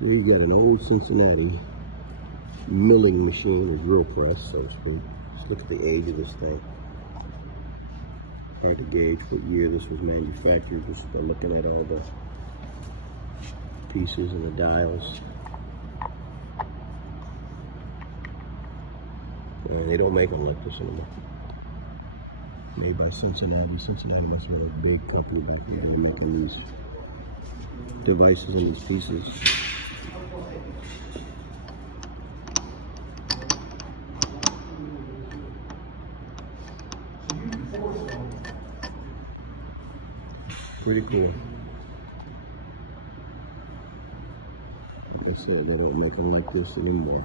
Here you got an old Cincinnati milling machine, or drill press, so to speak. Just look at the age of this thing. Hard to gauge what year this was manufactured just by looking at all the pieces and the dials. And they don't make them like this anymore. Made by Cincinnati. Cincinnati must have been a big company back then. They're making these devices and these pieces. Pretty cool. Like I said, they don't make them like this anymore.